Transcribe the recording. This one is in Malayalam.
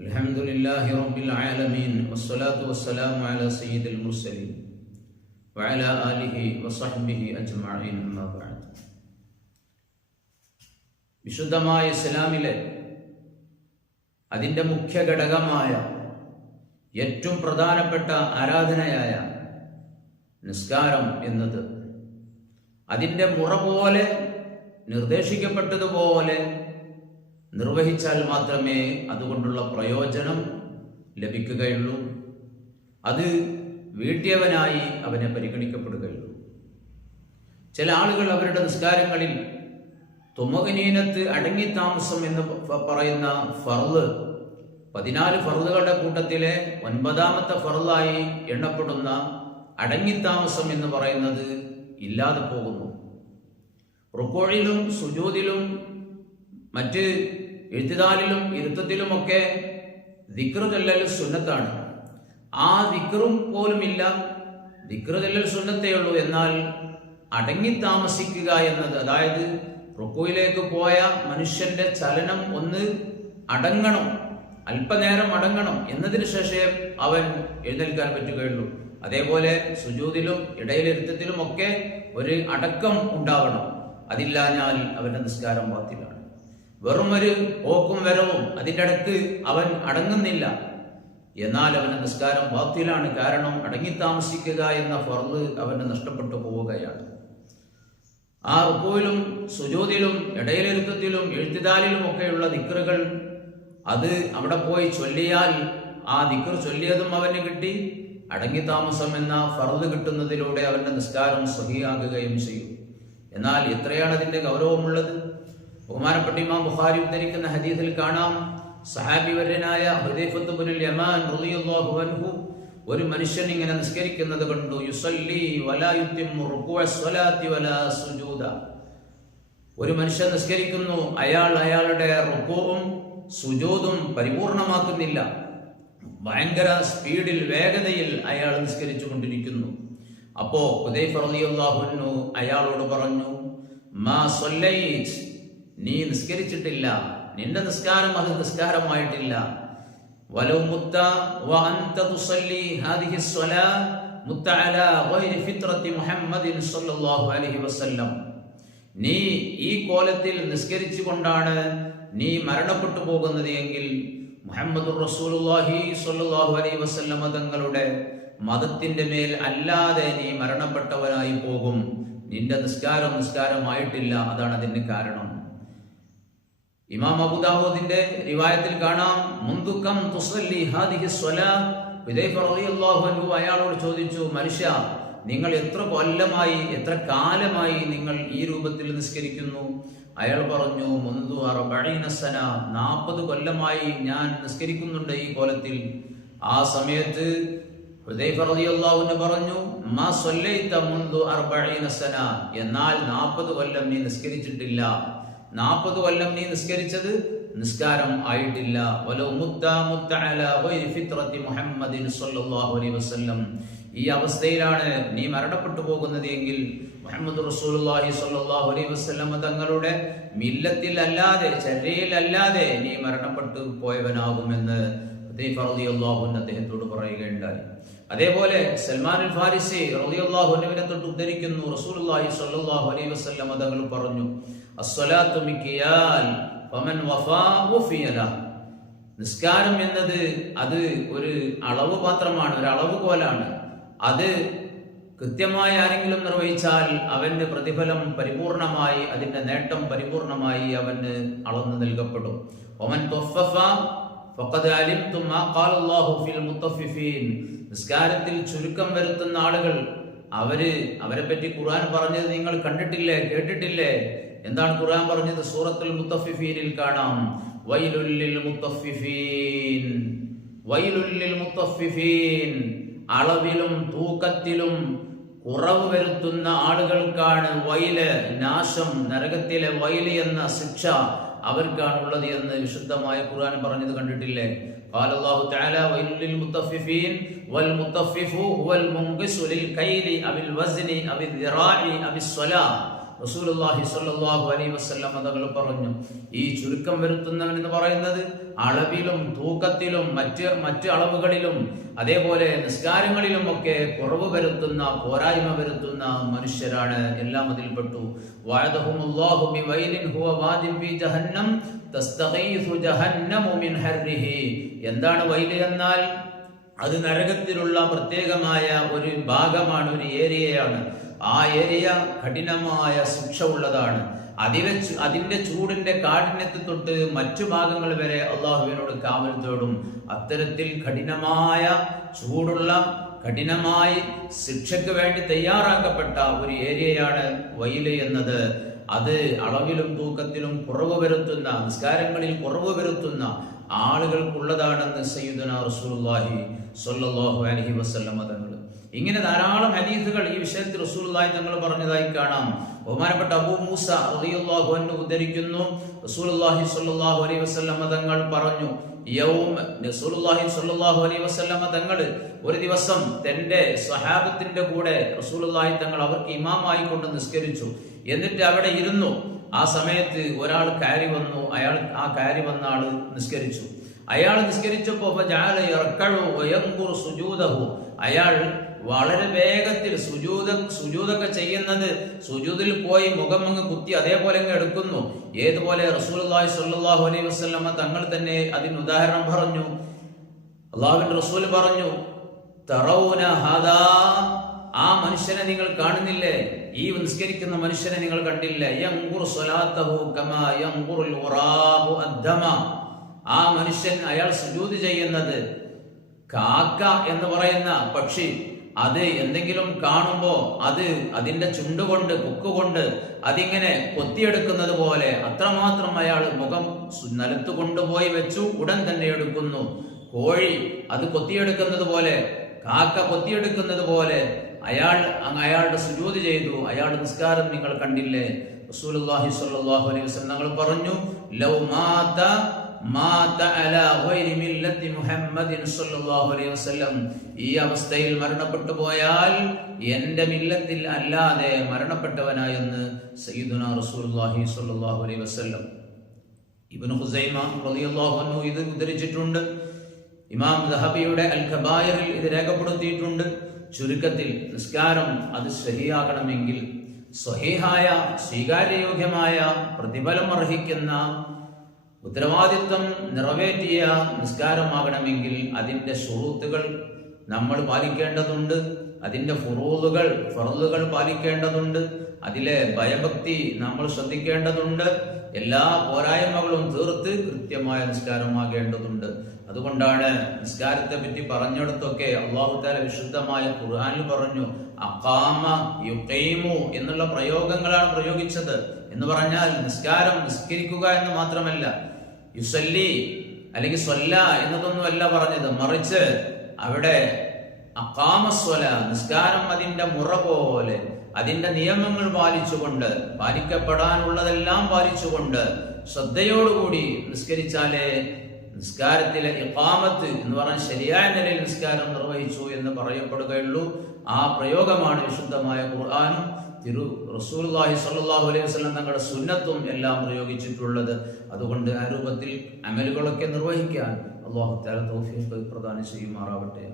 الحمد لله رب العالمين والصلاة والسلام على سيد المرسلين وعلى آله وصحبه أجمعين أما بعد. വിശുദ്ധമായ ഇസ്ലാമിലെ അതിൻ്റെ മുഖ്യ ഘടകമായ ഏറ്റവും പ്രധാനപ്പെട്ട ആരാധനയായ നിസ്കാരം എന്നത് അതിൻ്റെ മുറ പോലെ നിർദ്ദേശിക്കപ്പെട്ടതുപോലെ നിർവഹിച്ചാൽ മാത്രമേ അതുകൊണ്ടുള്ള പ്രയോജനം ലഭിക്കുകയുള്ളൂ. അത് വീട്ടിയവനായി അവനെ പരിഗണിക്കപ്പെടുകയുള്ളൂ. ചില ആളുകൾ അവരുടെ നിസ്കാരങ്ങളിൽ തുമഅ്നീനത്ത് അടങ്ങിത്താമസം എന്ന് പറയുന്ന ഫർള് 14 ഫർളുകളുടെ കൂട്ടത്തിലെ 9ാമത്തെ ഫർളായി എണ്ണപ്പെടുന്ന അടങ്ങിത്താമസം എന്ന് പറയുന്നത് ഇല്ലാതെ പോകുന്നു. റുക്കൂഇലും സുജൂദിലും മറ്റ് എഴുത്തിദാലിലും ഇരുത്തത്തിലുമൊക്കെ ദിക്ർ ചൊല്ലൽ സുന്നത്താണ്. ആ ദിക്റും പോലുമില്ല, ദിക്ർ ചൊല്ലൽ സുന്നത്തേ ഉള്ളൂ. എന്നാൽ അടങ്ങി താമസിക്കുക എന്നത്, അതായത് റുക്കൂയിലേക്ക് പോയ മനുഷ്യന്റെ ചലനം ഒന്ന് അടങ്ങണം, അല്പനേരം അടങ്ങണം, എന്നതിന് ശേഷം അവൻ എഴുന്നേൽക്കാൻ പറ്റുകയുള്ളൂ. അതേപോലെ സുജൂദിലും ഇടയിലിരുത്തത്തിലും ഒക്കെ ഒരു അടക്കം ഉണ്ടാവണം. അതില്ലാഞ്ഞാൽ അവന്റെ നിസ്കാരം ബാത്തിലാണ്. വെറും ഒരു പോക്കും വരവും അതിൻ്റെ അടുത്ത് അവൻ അടങ്ങുന്നില്ല, എന്നാൽ അവന്റെ നിസ്കാരം ബാത്തിലാണ്. കാരണം അടങ്ങി താമസിക്കുക എന്ന ഫർള് അവന് നഷ്ടപ്പെട്ടു പോവുകയാണ്. ആ റുക്കൂയിലും സുജൂദിലും ഇടയിലിരുത്തത്തിലും എഴുത്തിദാലിലും ഒക്കെയുള്ള ദിക്റുകൾ അത് അവിടെ പോയി ചൊല്ലിയാൽ ആ ദിക്ർ ചൊല്ലിയതും അവന് കിട്ടി, അടങ്ങി താമസം എന്ന ഫർള് കിട്ടുന്നതിലൂടെ അവന്റെ നിസ്കാരം സ്വഹിയാകുകയും ചെയ്യും. എന്നാൽ എത്രയാണ് അതിന്റെ ഗൗരവമുള്ളത്? ബഹുമാനപ്പെട്ട ഇമാം ബുഖാരി ഉദ്ധരിക്കുന്ന ഹദീസിൽ കാണാം, സഹാബി വര്യനായ ഹുദൈഫത്ത് ഇബ്നുൽ യമാൻ റളിയല്ലാഹു അൻഹു ഒരു മനുഷ്യൻ ഇങ്ങനെ നിസ്കരിക്കുന്നത് കണ്ടു. യുസല്ലി വലാ യുത്തിമ്മു റുകൂഅ സ്വലാത്തി വലാ സുജൂദ. ഒരു മനുഷ്യൻ നിസ്കരിക്കുന്നു, അയാളുടെ റുകൂഉം സുജൂദും പരിപൂർണമാക്കുന്നില്ല. ഭയങ്കര സ്പീഡിൽ, വേഗതയിൽ അയാൾ നിസ്കരിച്ചു കൊണ്ടിരിക്കുന്നു. അപ്പോ ഹുദൈഫ റളിയല്ലാഹു അൻഹു അയാളോട് പറഞ്ഞു, മാ സല്ലൈത്, നീ നിസ്കരിച്ചിട്ടില്ല, നിന്റെ നിസ്കാരം അത് നിസ്കാരമായിട്ടില്ല. വലൗ മുത്ത വ അൻത തുസല്ലി ഹാദിഹി സ്വലാ മുത്ത അലാ ഗൈരി ഫിത്രത്തി മുഹമ്മദിൻ സ്വല്ലല്ലാഹു അലൈഹി വസല്ലം. നീ ഈ കോലത്തിൽ നിസ്കരിച്ചുകൊണ്ടാണ് നീ മരണപ്പെട്ടു പോകുന്നത് എങ്കിൽ മുഹമ്മദുർ റസൂലുള്ളാഹി സ്വല്ലല്ലാഹു അലൈഹി വസല്ലം തങ്ങളുടെ മതത്തിന്റെ മേൽ അല്ലാതെ നീ മരണപ്പെട്ടവനായി പോകും. നിന്റെ നിസ്കാരമായിട്ടില്ല. അതാണ് അതിന് കാരണം. ഇമാം അബൂ ദാവൂദിന്റെ റിവായത്തിൽ കാണാം, മുന്തുകം തുസല്ലി ഹാദിഹി സ്വലാ. ഹുദൈഫ റളിയല്ലാഹു അൻഹു അയാളോട് ചോദിച്ചു, മനുഷ്യ, നിങ്ങൾ എത്ര കൊല്ലമായി, എത്ര കാലമായി നിങ്ങൾ ഈ രൂപത്തിൽ നിസ്കരിക്കുന്നു? അയാൾ പറഞ്ഞു, മുന്തു 40 സന, 40 കൊല്ലമായി ഞാൻ നിസ്കരിക്കുന്നുണ്ട് ഈ കോലത്തിൽ. ആ സമയത്ത് ഹുദൈഫ റളിയല്ലാഹു അൻഹു പറഞ്ഞു, മാ സല്ലൈത മുന്തു 40 സന, എന്നാൽ 40 കൊല്ലം നീ നിസ്കരിച്ചിട്ടില്ല. 40 കൊല്ലം നീ നിസ്കരിച്ചത് നിസ്കാരം ആയിട്ടില്ല. വലൗ മുത്ത അലാ ഗൈരി ഫിത്രത്തി മുഹമ്മദിൻ സ്വല്ലല്ലാഹു അലൈഹി വസല്ലം. ഈ അവസ്ഥയിലാണ് നീ മരണപ്പെട്ടു പോകുന്നത് എങ്കിൽ മുഹമ്മദ് റസൂലുള്ളാഹി സ്വല്ലല്ലാഹു അലൈഹി വസല്ലം തങ്ങളുടെ മില്ലത്തിൽ അല്ലാതെ, ചര്യയിൽ അല്ലാതെ നീ മരണപ്പെട്ടു പോയവനാകുമെന്ന് ഹുദൈഫ റളിയല്ലാഹു അൻഹു അദ്ദേഹത്തോട് പറയുകയുണ്ടായി. അതേപോലെ സൽമാൻ അൽ ഫാരിസി റളിയല്ലാഹു അൻഹുവിനെ തൊട്ട് ഉദ്ധരിക്കുന്നു, റസൂലുള്ളാഹി സ്വല്ലല്ലാഹു അലൈഹി വസല്ലം തങ്ങൾ പറഞ്ഞു, അസ്സലാത്തു മിക്യാൽ ഫമൻ വഫാ വഫിയ ലഹു. നിസ്കാരം എന്നത് അത് ഒരു അളവ് പാത്രമാണ്, ഒരു അളവ് കോലാണ്. അത് കൃത്യമായി ആരെങ്കിലും നിർവഹിച്ചാൽ അവന്റെ പ്രതിഫലം പരിപൂർണമായി, അതിന്റെ നേട്ടം പരിപൂർണമായി അവന് അളന്നു നൽകപ്പെടും. ഒമൻ തൊഫഫ ഫഖദ് അലിംതു മാ ഖാല അല്ലാഹു ഫിൽ മുത്തഫിഫീൻ. നിസ്കാരത്തിൽ ചുരുക്കം വരുത്തുന്ന ആളുകൾ, അവരെ പറ്റി ഖുർആൻ പറഞ്ഞത് നിങ്ങൾ കണ്ടിട്ടില്ലേ, കേട്ടിട്ടില്ലേ? എന്താണ് ഖുർആൻ പറഞ്ഞത്? സൂറത്തുൽ മുത്തഫിഫീനിൽ കാണാം, വൈലുൽ ലിൽ മുത്തഫിഫീൻ, വൈലുൽ ലിൽ മുത്തഫിഫീൻ. അളവിലും തൂക്കത്തിലും കുറവ് വരുത്തുന്ന ആളുകൾക്കാണ് വൈല്, നാശം, നരകത്തിലെ വൈല് എന്ന ശിക്ഷ അവർക്കാണുള്ളത് എന്ന് വിശുദ്ധമായ ഖുർആൻ പറഞ്ഞത് കണ്ടിട്ടില്ലേ? قال الله تعالى ويل للمطففين والمطفف هو المنقص للكيل أو الوزن أو الذراع أو الصلاة. റസൂലുള്ളാഹി സ്വല്ലല്ലാഹു അലൈഹി വസല്ലം തങ്ങൾ പറഞ്ഞു, ഈ ചുരുക്കം വരുത്തുന്നവൻ എന്ന് പറയുന്നത് അളവിലും തൂക്കത്തിലും മറ്റ് അളവുകളിലും അതേപോലെ നിസ്കാരങ്ങളിലും ഒക്കെ കുറവ് വരുത്തുന്ന, പോരായ്മ വരുത്തുന്ന മനുഷ്യരാണ്. എല്ലാം അതിൽപ്പെട്ടു. വഅദഹുമുല്ലാഹു ബിവൈലിൻ ഹുവ വാദിൻ ഫീ ജഹന്നം തസ്തഗീസു ജഹന്നമു മിൻ ഹർരിഹി. എന്താണ് വൈല് എന്നാൽ? അത് നരകത്തിലുള്ള പ്രത്യേകമായ ഒരു ഭാഗമാണ്, ഒരു ഏരിയയാണ്. ആ ഏരിയ കഠിനമായ ശിക്ഷ ഉള്ളതാണ്. അതിന്റെ ചൂടിന്റെ കാഠിന്യത്തെ തൊട്ട് മറ്റു ഭാഗങ്ങൾ വരെ അള്ളാഹുവിനോട് കാവൽ തേടും. അത്തരത്തിൽ കഠിനമായ ചൂടുള്ള, കഠിനമായി ശിക്ഷയ്ക്ക് വേണ്ടി തയ്യാറാക്കപ്പെട്ട ഒരു ഏരിയയാണ് വൈല് എന്നത്. അത് അളവിലും തൂക്കത്തിലും കുറവ് വരുത്തുന്ന, നിസ്കാരങ്ങളിൽ കുറവ് വരുത്തുന്ന ആളുകൾക്കുള്ളതാണെന്ന് സയ്യിദുനാ റസൂലുള്ളാഹി സ്വല്ലല്ലാഹു അലൈഹി വസല്ലം തങ്ങൾ. ഇങ്ങനെ ധാരാളം ഹദീസുകൾ ഈ വിഷയത്തിൽ റസൂലുള്ളാഹി തങ്ങൾ പറഞ്ഞതായി കാണാം. ബഹുമാനപ്പെട്ട അബൂ മൂസ റളിയല്ലാഹു അൻഹു ഉദ്ധരിക്കുന്നു, റസൂലുള്ളാഹി സ്വല്ലല്ലാഹു അലൈഹി വസല്ലം തങ്ങൾ പറഞ്ഞു, റസൂലുള്ളാഹി സ്വല്ലല്ലാഹു അലൈഹി വസല്ലം തങ്ങൾ ഒരു ദിവസം തന്റെ സ്വഹാബത്തിന്റെ കൂടെ റസൂലുള്ളാഹി തങ്ങൾ അവർക്ക് ഇമാമായി കൊണ്ട് നിസ്കരിച്ചു. എന്നിട്ട് അവിടെ ഇരുന്നു. ആ സമയത്ത് ഒരാൾ കയറി വന്നു. ആ കയറി വന്ന ആള് നിസ്കരിച്ചു. അയാൾ നിസ്കരിച്ചപ്പോ അയാൾ വളരെ വേഗത്തിൽ സുജൂദൊക്കെ ചെയ്യുന്നത്, സുജൂദിൽ പോയി മുഖം അങ്ങ് കുത്തി അതേപോലെ അങ്ങ് എടുക്കുന്നു. ഏതുപോലെ റസൂലുള്ളാഹി സ്വല്ലല്ലാഹു അലൈഹി വസല്ലം തങ്ങൾ തന്നെ അതിന് ഉദാഹരണം പറഞ്ഞു. അല്ലാഹുവിന്റെ റസൂൽ പറഞ്ഞു, തറൗന ഹാദാ, ആ മനുഷ്യനെ നിങ്ങൾ കാണുന്നില്ലേ? ഈ നിസ്കരിക്കുന്ന മനുഷ്യനെ നിങ്ങൾ കണ്ടില്ലേ? യൻഖുറു സ്വലാത്തഹു കമാ യൻഖുറുൽ ഉറാബു അദ്ദമ. ആ മനുഷ്യൻ, അയാൾ സുജൂദ് ചെയ്യുന്നത്, കാക്ക എന്ന് പറയുന്ന പക്ഷി അത് എന്തെങ്കിലും കാണുമ്പോ അത് അതിന്റെ ചുണ്ടുകൊണ്ട്, കൊക്കുകൊണ്ട് അതിങ്ങനെ കൊത്തിയെടുക്കുന്നത് പോലെ അത്രമാത്രം അയാൾ മുഖം നിലത്ത് കൊണ്ടുപോയി വെച്ചു, ഉടൻ തന്നെ എടുക്കുന്നു. കോഴി അത് കൊത്തിയെടുക്കുന്നത് പോലെ, കാക്ക കൊത്തിയെടുക്കുന്നത് പോലെ അയാളുടെ സുജൂദ് ചെയ്തു. അയാളുടെ നിസ്കാരം നിങ്ങൾ കണ്ടില്ലേ? റസൂലുള്ളാഹി സ്വല്ലല്ലാഹു അലൈഹി വസല്ലം തങ്ങൾ പറഞ്ഞു, ലൗ മാത അലാ ഗൈരി മില്ലത്തി മുഹമ്മദിൻ സ്വല്ലല്ലാഹു അലൈഹി വസല്ലം, ഈ അവസ്ഥയിൽ മരണപ്പെട്ടു പോയാൽ എന്റെ മില്ലത്തിൽ അല്ലാതെ മരണപ്പെട്ടവനായെന്ന് സയ്യിദുനാ റസൂലുള്ളാഹി സ്വല്ലല്ലാഹു അലൈഹി വസല്ലം. ഇബ്നു ഖുസൈമ റളിയല്ലാഹു അൻഹു ഇത് ഉദ്ധരിച്ചിട്ടുണ്ട്. ഇമാം ദഹബിയുടെ അൽ കബായിറിൽ ഇത് രേഖപ്പെടുത്തിയിട്ടുണ്ട്. ചുരുക്കത്തിൽ നിസ്കാരം അത് ശരിയാകണമെങ്കിൽ, സ്വഹീഹായ സ്വീകാര്യയോഗ്യമായ പ്രതിഫലം അർഹിക്കുന്ന, ഉത്തരവാദിത്വം നിറവേറ്റിയ നിസ്കാരമാകണമെങ്കിൽ അതിന്റെ ശുറൂത്തുകൾ നമ്മൾ പാലിക്കേണ്ടതുണ്ട്. അതിന്റെ ഫർളുകൾ പാലിക്കേണ്ടതുണ്ട്. അതിലെ ഭയഭക്തി നമ്മൾ ശ്രദ്ധിക്കേണ്ടതുണ്ട്. എല്ലാ പോരായ്മകളും തീർത്ത് കൃത്യമായ നിസ്കാരമാകേണ്ടതുണ്ട്. അതുകൊണ്ടാണ് നിസ്കാരത്തെ പറ്റി പറഞ്ഞിടത്തൊക്കെ അല്ലാഹു തആല വിശുദ്ധമായ ഖുർആനിൽ പറഞ്ഞു, അഖാമ യുഖീമു എന്നുള്ള പ്രയോഗങ്ങളാണ് പ്രയോഗിച്ചത്. എന്ന് പറഞ്ഞാൽ നിസ്കരിക്കുക എന്ന് മാത്രമല്ല, യുസല്ലി അല്ലെങ്കിൽ സ്വല്ല എന്നതൊന്നുമല്ല പറഞ്ഞത്. മറിച്ച് അവിടെ അഖാമ സ്വല, നിസ്കാരം അതിന്റെ മുറ പോലെ, അതിന്റെ നിയമങ്ങൾ പാലിച്ചുകൊണ്ട്, പാലിക്കപ്പെടാനുള്ളതെല്ലാം പാലിച്ചുകൊണ്ട് ശ്രദ്ധയോടുകൂടി നിസ്കരിച്ചാലേ നിസ്കാരത്തിലെ ഇഖാമത്ത് എന്ന് പറഞ്ഞാൽ ശരിയായ നിലയിൽ നിസ്കാരം നിർവഹിച്ചു എന്ന് പറയപ്പെടുകയുള്ളൂ. ആ പ്രയോഗമാണ് വിശുദ്ധമായ ഖുർആനും റസൂലുള്ളാഹി സ്വല്ലല്ലാഹു അലൈഹി വസല്ലം തങ്ങളുടെ സുന്നത്തും എല്ലാം പ്രയോഗിച്ചിട്ടുള്ളത്. അതുകൊണ്ട് ആ രൂപത്തിൽ അമലുകളൊക്കെ നിർവഹിക്കാൻ അല്ലാഹു തആല തൗഫീഖ് പ്രദാനം ചെയ്യുമാറാവട്ടെ.